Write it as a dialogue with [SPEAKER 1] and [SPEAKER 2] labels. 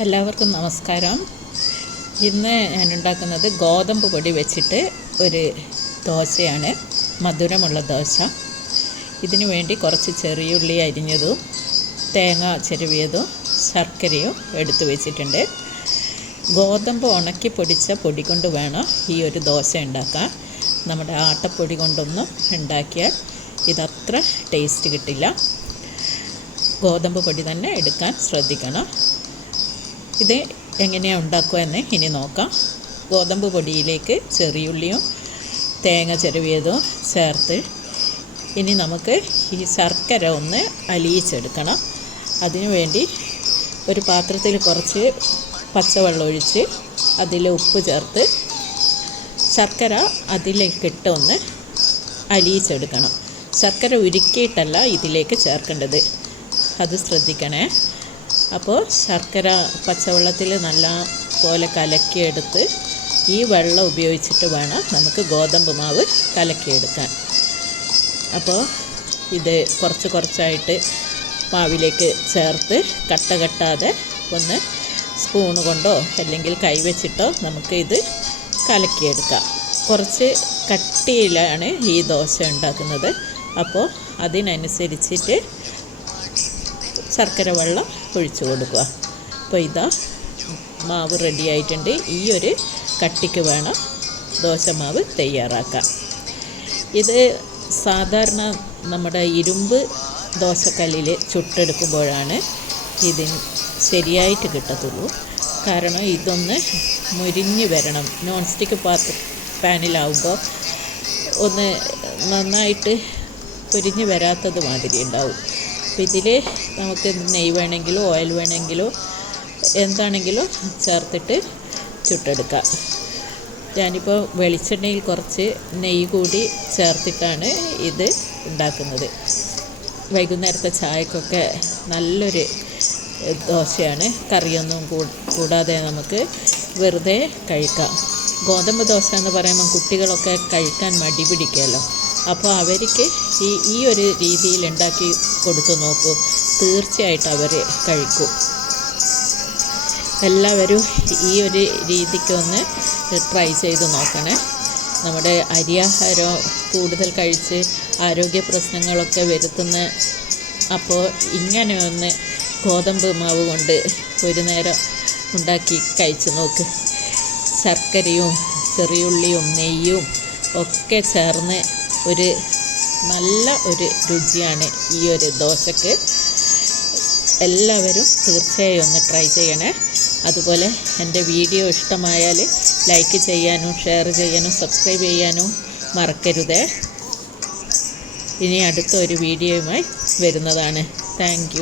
[SPEAKER 1] എല്ലാവർക്കും നമസ്കാരം. ഇന്ന് ഞാൻ ഉണ്ടാക്കുന്നത് ഗോതമ്പ് പൊടി വെച്ചിട്ട് ഒരു ദോശയാണ്. മധുരമുള്ള ദോശ. ഇതിനു വേണ്ടി കുറച്ച് ചെറിയുള്ളി അരിഞ്ഞതും തേങ്ങ ചെരുവിയതും ശർക്കരയും എടുത്തു വെച്ചിട്ടുണ്ട്. ഗോതമ്പ് ഉണക്കി പൊടിച്ച പൊടി കൊണ്ട് വേണം ഈ ഒരു ദോശ ഉണ്ടാക്കാൻ. നമ്മുടെ ആട്ടപ്പൊടി കൊണ്ടൊന്നും ഉണ്ടാക്കിയാൽ ഇതത്ര ടേസ്റ്റ് കിട്ടില്ല. ഗോതമ്പ് പൊടി തന്നെ എടുക്കാൻ ശ്രദ്ധിക്കണം. ഇത് എങ്ങനെയാണ് ഉണ്ടാക്കുക എന്ന് ഇനി നോക്കാം. ഗോതമ്പ് പൊടിയിലേക്ക് ചെറിയുള്ളിയും തേങ്ങ ചെരുവിയതും ചേർത്ത് ഇനി നമുക്ക് ഈ ശർക്കര ഒന്ന് അലിയിച്ചെടുക്കണം. അതിനു വേണ്ടി ഒരു പാത്രത്തിൽ കുറച്ച് പച്ചവെള്ളം ഒഴിച്ച് അതിൽ ഉപ്പ് ചേർത്ത് ശർക്കര അതിലേക്കിട്ട് ഒന്ന് അലിയിച്ചെടുക്കണം. ശർക്കര ഉരുക്കിയിട്ടല്ല ഇതിലേക്ക് ചേർക്കേണ്ടത്. അത് ശ്രദ്ധിക്കണേ. അപ്പോൾ ശർക്കര പച്ചവെള്ളത്തിൽ നല്ല പോലെ കലക്കിയെടുത്ത് ഈ വെള്ളം ഉപയോഗിച്ചിട്ട് വേണം നമുക്ക് ഗോതമ്പ് മാവ് കലക്കിയെടുക്കാൻ. അപ്പോൾ ഇത് കുറച്ച് കുറച്ചായിട്ട് മാവിലേക്ക് ചേർത്ത് കട്ട കെട്ടാതെ ഒന്ന് സ്പൂൺ കൊണ്ടോ അല്ലെങ്കിൽ കൈവച്ചിട്ടോ നമുക്ക് ഇത് കലക്കിയെടുക്കാം. കുറച്ച് കട്ടിയിലാണ് ഈ ദോശ ഉണ്ടാക്കുന്നത്. അപ്പോൾ അതിനനുസരിച്ചിട്ട് ശർക്കര വെള്ളം ഒഴിച്ചു കൊടുക്കുക. അപ്പോൾ ഇതാ മാവ് റെഡി ആയിട്ടുണ്ട്. ഈ ഒരു കട്ടിക്ക് വേണം ദോശമാവ് തയ്യാറാക്കാൻ. ഇത് സാധാരണ നമ്മുടെ ഇരുമ്പ് ദോശക്കല്ലിൽ ചുട്ടെടുക്കുമ്പോഴാണ് ഇതിന് ശരിയായിട്ട് കിട്ടത്തുള്ളൂ. കാരണം ഇതൊന്ന് മുരിഞ്ഞ് വരണം. നോൺ സ്റ്റിക്ക് പാത്ര പാനിലാവുമ്പോൾ ഒന്ന് നന്നായിട്ട് പൊരിഞ്ഞ് വരാത്തത് മാതിരി ഉണ്ടാവും. അപ്പോൾ ഇതിൽ നമുക്ക് നെയ്യ് വേണമെങ്കിലോ ഓയിൽ വേണമെങ്കിലോ എന്താണെങ്കിലും ചേർത്തിട്ട് ചുട്ടെടുക്കാം. ഞാനിപ്പോൾ വെളിച്ചെണ്ണയിൽ കുറച്ച് നെയ്യ് കൂടി ചേർത്തിട്ടാണ് ഇത് ഉണ്ടാക്കുന്നത്. വൈകുന്നേരത്തെ ചായക്കൊക്കെ നല്ലൊരു ദോശയാണ്. കറിയൊന്നും കൂടാതെ നമുക്ക് വെറുതെ കഴിക്കാം. ഗോതമ്പ് ദോശ എന്ന് പറയുമ്പോൾ കുട്ടികളൊക്കെ കഴിക്കാൻ മടി പിടിക്കുമല്ലോ അപ്പോൾ അവർക്ക് ഈ ഈ ഒരു രീതിയിൽ ഉണ്ടാക്കി കൊടുത്തു നോക്കൂ. തീർച്ചയായിട്ടും അവർ കഴിക്കും. എല്ലാവരും ഈ ഒരു രീതിക്കൊന്ന് ട്രൈ ചെയ്ത് നോക്കണേ. നമ്മുടെ അരിയാഹാരം കൂടുതൽ കഴിച്ച് ആരോഗ്യ പ്രശ്നങ്ങളൊക്കെ വരുത്തുന്ന അപ്പോൾ ഇങ്ങനെ ഒന്ന് ഗോതമ്പ് മാവ് കൊണ്ട് ഒരു നേരം ഉണ്ടാക്കി കഴിച്ച് നോക്ക്. ശർക്കരയും ചെറിയുള്ളിയും നെയ്യും ഒക്കെ ചേർന്ന് ഒരു നല്ല ഒരു രുചിയാണ് ഈ ഒരു ദോശക്ക്. എല്ലാവരും തീർച്ചയായും ഒന്ന് ട്രൈ ചെയ്യണേ. അതുപോലെ എന്റെ വീഡിയോ ഇഷ്ടമായാൽ ലൈക്ക് ചെയ്യാനും ഷെയർ ചെയ്യാനും സബ്സ്ക്രൈബ് ചെയ്യാനും മറക്കരുതേ. ഇനി അടുത്ത ഒരു വീഡിയോയുമായി വരുന്നതാണ്. താങ്ക്